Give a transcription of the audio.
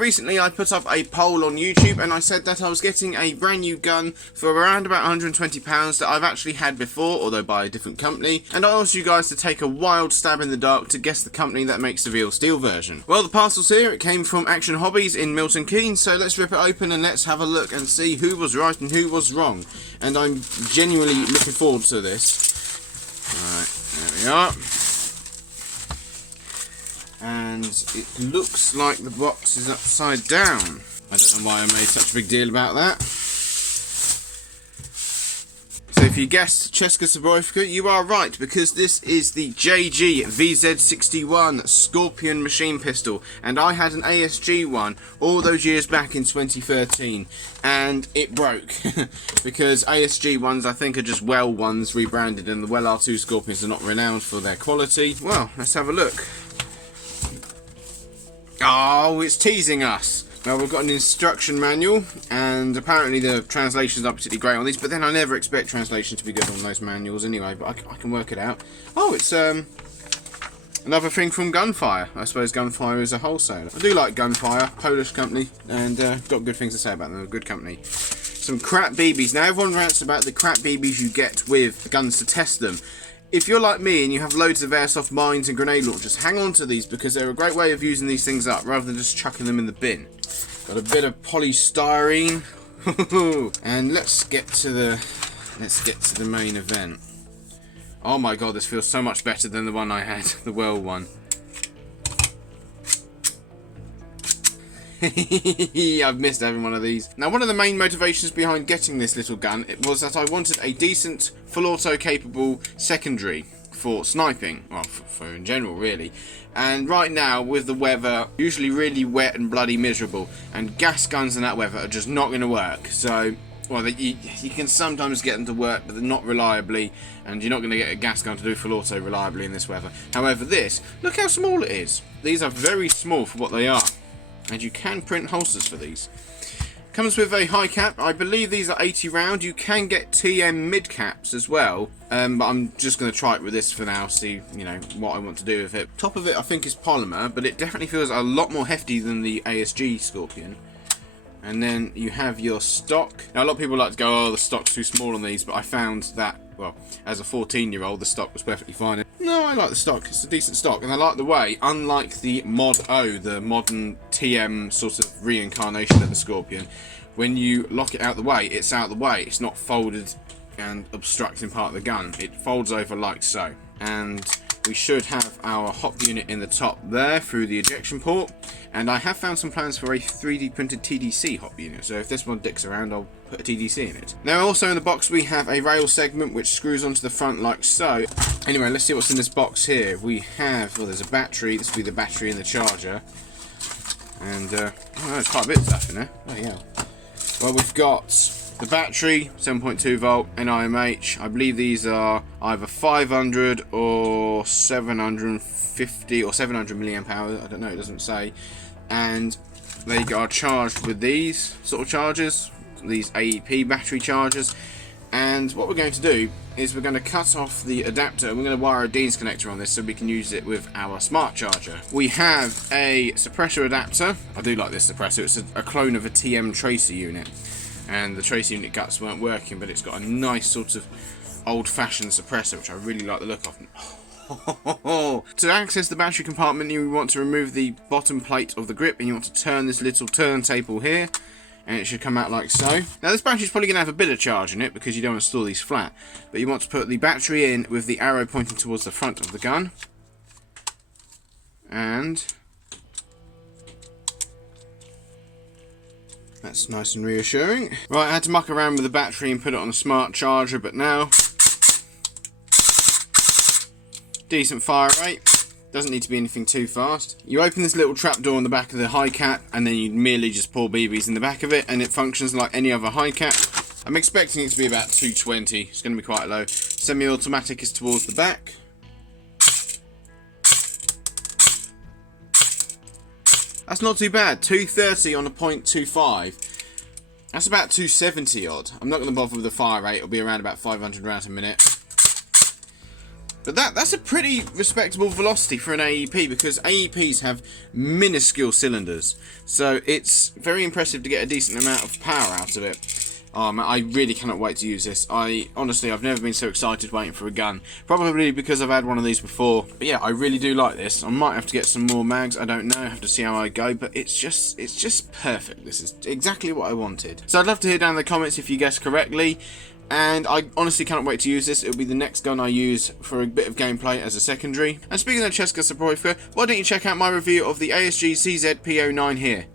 Recently I put up a poll on YouTube and I said that I was getting a brand new gun for around about £120 that I've actually had before, although by a different company, and I asked you guys to take a wild stab in the dark to guess the company that makes the real steel version. Well, the parcel's here. It came from Action Hobbies in Milton Keynes, so let's rip it open and let's have a look and see who was right and who was wrong. And I'm genuinely looking forward to this. Alright, there we are. And it looks like the box is upside down. I don't know why I made such a big deal about that. So if you guessed Česká Zbrojovka, you are right, because this is the JG VZ61 Scorpion machine pistol, and I had an ASG one all those years back in 2013, and it broke because ASG ones I think are just Well ones rebranded, and the Well R2 Scorpions are not renowned for their quality. Well, let's have a look. Oh, it's teasing us. Now, we've got an instruction manual, and apparently the translations aren't particularly great on these, but then I never expect translation to be good on those manuals anyway, but I can work it out. Oh, it's another thing from Gunfire. I suppose Gunfire is a wholesaler. I do like Gunfire, Polish company, and got good things to say about them. They're a good company. Some crap BBs. Now, everyone rants about the crap BBs you get with guns to test them. If you're like me and you have loads of airsoft mines and grenade launchers, hang on to these because they're a great way of using these things up rather than just chucking them in the bin. Got a bit of polystyrene, and let's get to the main event. Oh my god, this feels so much better than the one I had, the Well one. I've missed having one of these. Now, one of the main motivations behind getting this little gun was that I wanted a decent, full auto capable secondary for sniping, well, for in general really. And right now, with the weather, usually really wet and bloody miserable, and gas guns in that weather are just not going to work. So, well, you can sometimes get them to work, but they're not reliably, and you're not going to get a gas gun to do full auto reliably in this weather. However, this, look how small it is. These are very small for what they are. And you can print holsters for these. Comes with a high cap. I believe these are 80 round. You can get TM mid caps as well, but I'm just going to try it with this for now, see what I want to do with it. Top of it I think is polymer, but it definitely feels a lot more hefty than the ASG Scorpion. And then you have your stock. Now, a lot of people like to go, oh, the stock's too small on these, but I found that, well, as a 14-year-old, the stock was perfectly fine. No, I like the stock. It's a decent stock, and I like the way, unlike the Mod O, the modern TM sort of reincarnation of the Scorpion, when you lock it out the way, it's out the way. It's not folded and obstructing part of the gun. It folds over like so. And we should have our hop unit in the top there through the ejection port, and I have found some plans for a 3D printed TDC hop unit, so if this one dicks around I'll put a TDC in it. Now, also in the box we have a rail segment which screws onto the front like so. Anyway, let's see what's in this box here. We have, well, there's a battery. This will be the battery and the charger, and oh, there's quite a bit of stuff in there. Oh yeah. Well, we've got the battery, 7.2 volt, NIMH. I believe these are either 500 or 750 or 700 milliamp hours. I don't know, it doesn't say. And they are charged with these sort of chargers, these AEP battery chargers. And what we're going to do is we're going to cut off the adapter and we're going to wire a Dean's connector on this so we can use it with our smart charger. We have a suppressor adapter. I do like this suppressor. It's a clone of a TM tracer unit. And the tracer unit guts weren't working, but it's got a nice sort of old-fashioned suppressor, which I really like the look of. To access the battery compartment, you want to remove the bottom plate of the grip, and you want to turn this little turntable here, and it should come out like so. Now, this battery's probably going to have a bit of charge in it, because you don't want to store these flat, but you want to put the battery in with the arrow pointing towards the front of the gun, and that's nice and reassuring. Right, I had to muck around with the battery and put it on a smart charger, but now, decent fire rate. Doesn't need to be anything too fast. You open this little trapdoor on the back of the high cap, and then you merely just pour BBs in the back of it, and it functions like any other high cap. I'm expecting it to be about 220. It's going to be quite low. Semi-automatic is towards the back. That's not too bad. 230 on a .25. That's about 270 odd. I'm not going to bother with the fire rate. It'll be around about 500 rounds a minute. But that's a pretty respectable velocity for an AEP, because AEPs have minuscule cylinders. So it's very impressive to get a decent amount of power out of it. I really cannot wait to use this. Honestly, I've never been so excited waiting for a gun. Probably because I've had one of these before. But yeah, I really do like this. I might have to get some more mags. I don't know. I have to see how I go. But it's just perfect. This is exactly what I wanted. So I'd love to hear down in the comments if you guessed correctly. And I honestly cannot wait to use this. It'll be the next gun I use for a bit of gameplay as a secondary. And speaking of Česká Zbrojovka, why don't you check out my review of the ASG CZ P09 here.